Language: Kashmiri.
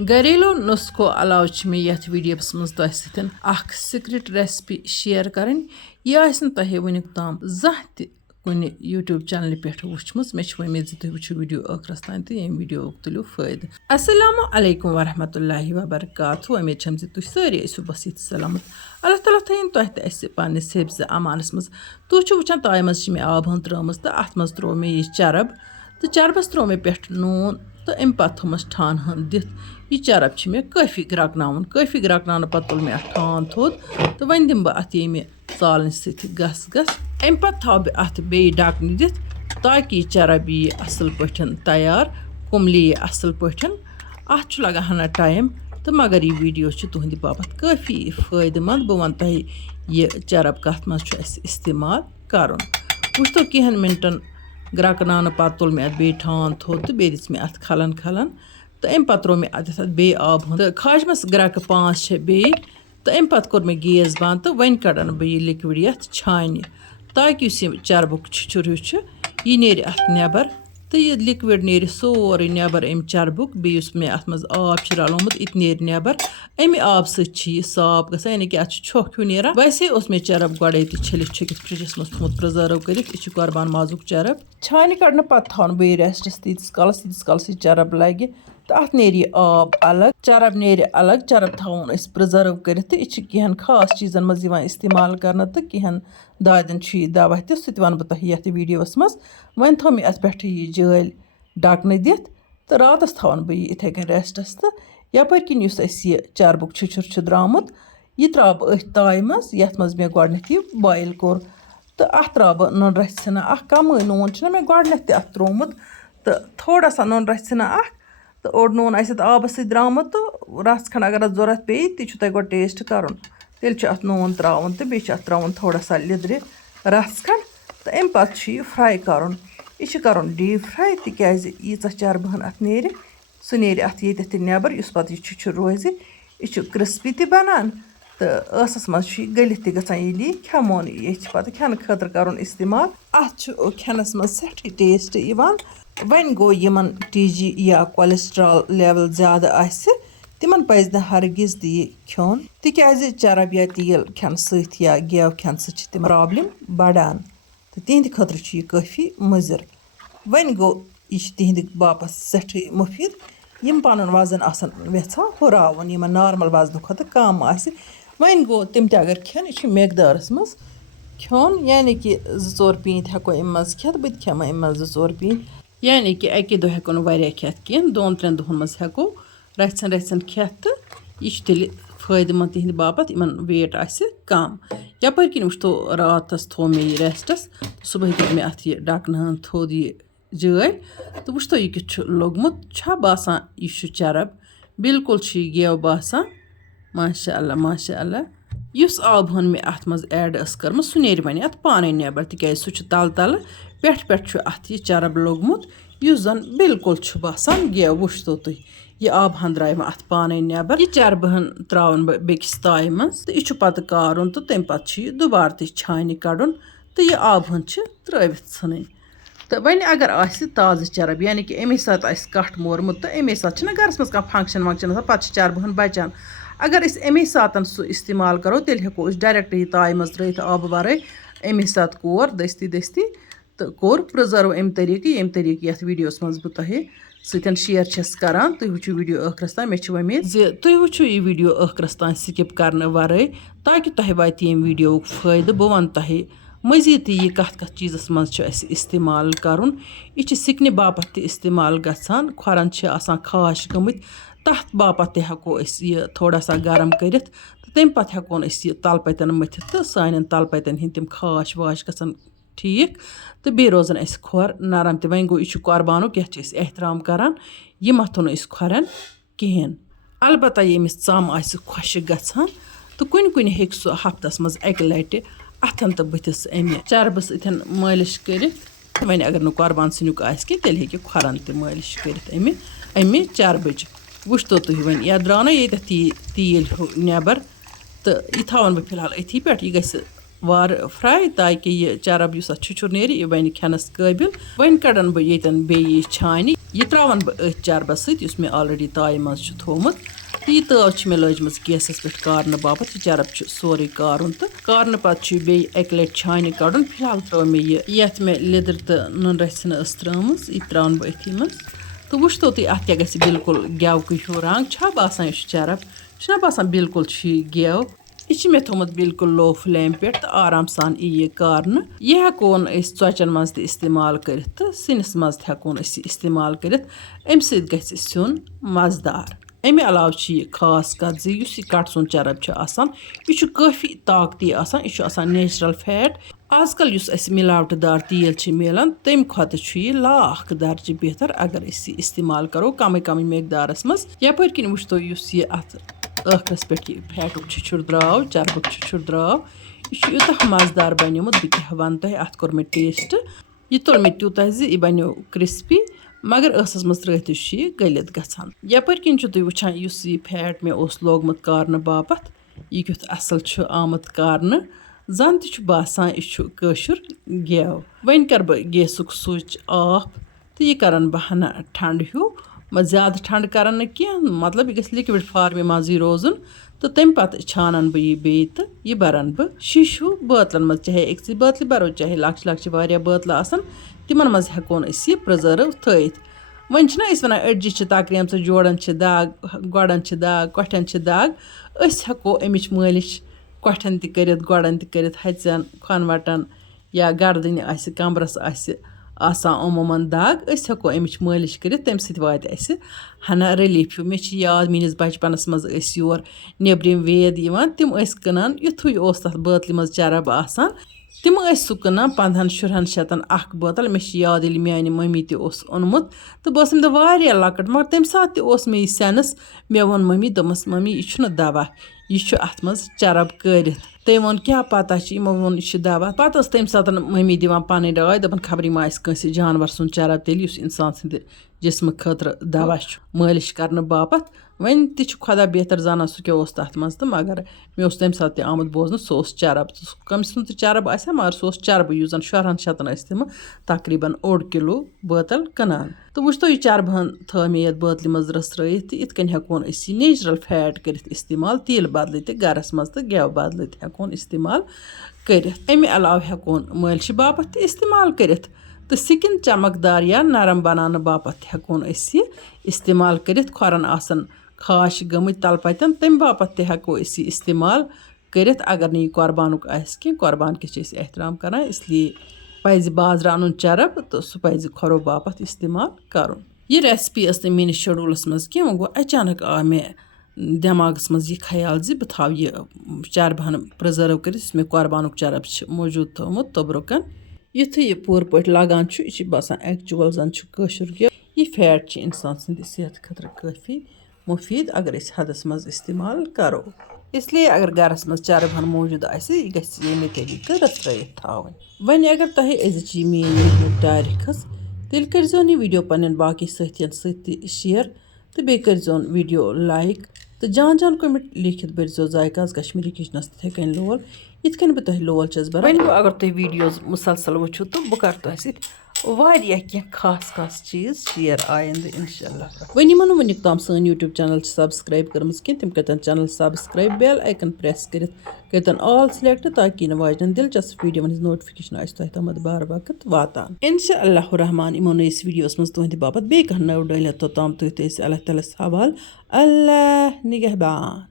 घरेलू नुस्खो अलाव मे यथ वीडियोस मज तह सतन अख सीक्रेट रेसिपी शेयर करन यह आसन तह वनिक ताम जह त कुन यूट्यूब चैनल पे वुचमस मे उम्मीद तुम वो वीडियो आखरस तान तो यम वीडियो तुलो फायदे। अस्सलामु अलैकुम वरहमतुल्लाहि वबरकातुहू। उम्मीद छम तुम सारे बस ये सलामत अल्लाह ताला थन तह पानिस हिफ्ज़ अमानस मज तुम वुचान ताय मज मे आब हन त्रमस तो अत मज त्रो मे यह चरब तो चरबस त्रो मे पे नून तो अम पे थोमस ठान हन दिथ यह चरब मे काफ़ी ग्रकन पे तुल मे ठान थोद तो वन दिम बह अत ये सालन सत गस अम पे थो बह अत बे डकन दिथ ताकि यह चरब यह असल पठन तैयार कुमली यह असल पठन अत लगा हना टाइम तो मगर यह वीडियो तुहद बाबत काफ़ी फ़ायदेमंद बह वन तह यह चरब कत मज इस्तेमाल कर वो तो कहन मिनटन ग्रकन पे तुल मे बे ठान थोद तो बे दिस मे अत खलन तो अम पे त्रो मे अत बे आब हन तो खाजमस ग्रक 5 बे तो अम पे कोर मे गैस बंद तो वन कड़न बह यह लिक्विड यथ छान ताकि यह चरबुक छुर यह नेर अत नबर तो यह लिक्विड नेर सोरे नबर अम चरबुक बेस मे अत मज आब रलोमुत इत नेर नबर अमे आब सह साफ ग यानी कि अत छोक हिू नेरान वैसे उस मे चरब गड़े छलित छुकित फ्रिजस मज थोमुत प्रिजर्व कर यह कुर्बान माजुक चरब छान कड़न पे थन बह रेस्टस तीस कालस यह चरब लगे तो अत नेर यह आब अलग चरब नेर अलग चरब थवन प्रिजर्व कर तो यह कहन खास चीज़न मज इस्तेमाल कर तो कहन दादन यह दवा सह वन बह ये वीडियोस मज वन थो मे अत पे यह जल डकन दिथ तो रातस थवन बह यह इथे कन रेस्टस तो यपर किन यह चरबुक छुर द्रामुत यह त्रा बह अथ ताय मज यथ मज मे गडनथ यह बॉयल कोर तो अत त्रा बह नुन रच तना कम नून मे गडनथ त अत त्रोमुत तो थोड़ा सा नुन रच तना तो ओड नून आब द्रामुत तो रस खंड अगर जरूरत पे तह गो टेस्ट कर तेल अत नून त्रावन तो बे अत त्रावन थोड़ा सा लिद्र रस खंड तो अम पे यह फ्राई कर यह डीप फ्राई तिकाज यीच चरबहन अत नेर सह नेर अत ये नबर इस पे यह रोज यह क्रिस्पी त बनान तो स मज गलित ये खेमो ये पे खेन खतर कर इस्तेमाल अत खेनस मज सठी टेस्ट वन गो यमन TG या कोलेस्ट्रॉल लेवल ज़्यादा तिमन पज न हरगिज यह खोन तिकाज चरब या तेल खेन सत या गेव खेन सम प्रॉब्लम बढ़ान तो तिहद खतर यह काफ़ी मुजर वन गो यह तिहद बापत सठी मुफीद यम पन वजन वेछान हुरावन यमन नॉर्मल वजन खुद कम वन गो तम अगर खेन यह मकदारस मज खोन यानी कि 2-4 पींत हेको अम मज खेत बह खेम अम मज 2-4 पींत यानी कि अके दो हेको वारिया खेत कह 2-3 दोहन मज हेको रचन खेत तो यह तेल फायदेमंद तिहद बापत इन वेट कम यपर किन वो रातस थो मे यह रेस्टस सुबह दिख मे अत यह डकन थोद यह जल तो वो यह कित लोगमुत बासान यह चरब बिल्कुल यह गेव बासान माशा इस आब हन मे अत मज ऐड कर्म सह नेर वन अत पाने नबर तिकाज सह तल तल पे अत यह चरब लोगमुत इस जन बिल्कुल बासान गेव वो तुम यह आब हन द्राय अत पाने नबर यह चरबहन त्रावन बेकिस ताय मज तो यह पे कारन तो तम पे दुबार छान कड़न तो यह आब हन त्रवित इन तो वन अगर ताज़ चरब यानी कि अमे सात कट मोरमुत तो अमे सात गरस मज फंक्शन वंक्शन पे चरबहन बचान अगर अमे सात सह इस्तेमाल करो तेल हेको डायरेक्ट यह ताय मज त्रत आब वर अमे सात कोर दस्ती तो कोर प्रिजर्व अम तरीक ये वीडियोस मज बह तह सतन शेयर छस करान तुम वो वीडियो आखरस तान मे उम्मीद तुम वो यह वीडियो आखरस तान स्किप करने वर ताकि तह वात यम वीडियो फायदे बह वन तह मजीद यह कत चीज़स मज इस्तेमाल कर यह सिकने बापत इस्तेमाल गसान खोरन खाश गमित तथ बापत हेको यह थोड़ा सा गरम कर तम पे हेकोन यह तलपतन मथित तो सान तलपतन हंद तम खाश वाश गसान ठीक तो बे रोजन खोर नरम तो वन गो यह कुर्बानुक यह एहतराम करान यह मथो खोरन कहें अलबत्त यमिस चम खुश गसान तो कुन हेक सह हफ्तस मज अक लटि अथन तो बुथिस अमे चरबस इथन मालिश कर वन अगर न कुर्बान सनुक तेल हे खोरन त मालिश कर अमे चरबच वो तुम वन यह द्राव ना ये तेल नबर तो यह थवन बह फिलहाल अथी पे यह गि वार फ्राई ताकि यह चरब इस छुर नेर यह बन खेनस काबिल वन कड़न बह ये बे छान यह त्रावन बह अथ चरबस सत मे ऑलरेडी ताय मज थोमुत तो यह तव मे लजम गैसस पे कारन बापत यह चरब सोरे कारन तो कारन पे बे एक लट छान कड़न फिलहाल त्रो मे ये मे लिदर तो नुन रसन त्रम यह त्रावन बह अथी मज तो वुचतो तुम अत क्या गि बिल्कुल गेवक ह्यू रंग छा बासान यह चरब छा बासान बिल्कुल गेव यह मे थोमुत बिल्कुल लो फ्लेम पे तो आराम सान यह कारन यह हेकोन च्वचन मज इस्तेमाल कर सिनिस मज हेकोन इस्तेमाल कर अम सत सिन मजदार अमे अलाव यह खास कत यह कट सुन चरब यह काफ़ी ताकती यह नेचुरल फैट आजकल मिलावटदार तेल मिलान तम खुद यह लाख दर्ज बेहतर अगर इस्तेमाल करो कम कम मकदारस मज यपर किन वुचतो यह अत ٲखरस पे फैटुक छुर द्राव चरबुक छुर द्राव यह यूत मजदार बनियोमुत बह क्या वन तुह अत कोर मे टेस्ट यह तुल मे तूत यह बनो क्रिस्पी मगर ٲसस मज त्रथ यह गलित गसान यपर किन तुम वुचान यह फैट मे लोगमुत कारन बापत यह क्युत असल आमुत कारन जन तह बासान यह कशुर गेव वन कर बह गैसुक स्विच ऑफ तो यह करन बह हना ठंड ह्यू ज़्यादा ठंड कर मतलब यह लिक्विड फार्मे मज रोजन तो तम पे छानन बह यह बे तो यह बरन बह शीशु बोतलन मज चाहे अक्स बोतल बरो चाहे लक्ष लक्ष बोतल आसन तिमन मज हेकोन यह प्रिजर्व थत वन वन अड़जि तकरीम जोड़न दाग गोड़न दाग कोठन दाग हेको अमिच मालिश कोठन तक गोड़न तक हथन खनवटन या गर्दन कमरस आसान अमूमन दाग हेको अमिच मालिश कर तम सत हना रिलीफ मे याद मेस बचपनस मज योर नेबरिम वेद तम कनान युथु तथ बोतल मज चरब आसान तम सह कनान 15 शतन अख बोतल मे याद मान मम्मी तोनमुत तो बस वारिया लकट मगर तम सात मे सेंस मे वोन मम्मी दोपस मम्मी यह दवा यह अत मज चरब कर तम वो क्या पता यमो वोन यह दवा पे तम सात मम्मी दिवान पन राय दपान खबर मा कंस जानवर सुन चरब तेल इंसान सद जिस्म खतर दवा मालिश करने बापत वन तह खुदा बेहतर जाना सह क्या तथ मज तो मगर मे तम सात आमुत बोजन सह चरब कम सुन चरब आ मगर सह चरब युस जन 14 शतन तम तकरीबन 1 किलो बोतल कनान तो वुचतो यह चरबहन थ मे ये बोतल मज रसरत इत कन हेकोन नेचुरल फैट कर इस्तेमाल तेल बदल गरस मज तो गेव बदल हेकोन इस्तेमाल कर अमे अलाव हेकोन मालिश बापत इस्तेमाल कर तो स्किन चमकदार या नरम बनाने बापत हेकोन इस्तेमाल कर खोरन आसन खाश गमत तलपतन तम बापत हेको इस्तेमाल कर अगर नहीं कुर्बानुक कह कुर्बान के एहतराम कर इसलिए पज बाजर अन चरब तो सह पज खोरो बापत इस्तेमाल कर यह रेसिपी मे शेड्यूलस मज कह वो गो अचानक आ मे दिमागस मज यह ख्याल बह थाव यह चरबहन प्रिजर्व कर मे कुर्बानुक चरब मौजूद थोमुत तब्रुकन युथु यह पूर पे लगान यह बसान एक्चुअल जन कशुर यह फैट इंसान सद सेहत खतर काफ़ी मुफीद अगर हदस मज इस्तेमाल करो इसलिए अगर गरस मज चरबहन मौजूद यह गमे तरीक रसरत थावन वन अगर तुम अजिच मेन तारीखस तेल करो यह वीडियो पन्न बाकी साथियन सत शेयर तो बे करो वीडियो लाइक तो जान जान कमेंट लिखित बरजो जायकाज कश्मीरी किचनस तथे कन लोल इत कन बह तुम लोल चस बरान अगर तुम वीडियोज मुसलसल वो तो बह कर तुम सह खास खास चीज़ शेयर आयंद इंशाल्लाह वन यमन वनिक ताम सन यूट्यूब चैनल सब्सक्राइब करम कह तम कर channel subscribe bell icon press कर ऑल सिलेक्ट ताकि वाजन दिलचस्प वीडियो नोटिफिकेशन तम बार वक्त वातान इंशाअल्लाह रहमान इमो नईस वीडियोस मज तुहद बापत बे कह नव डल तोताम तुह अल्लाह ताला हवाल अल्लाह निगहबान।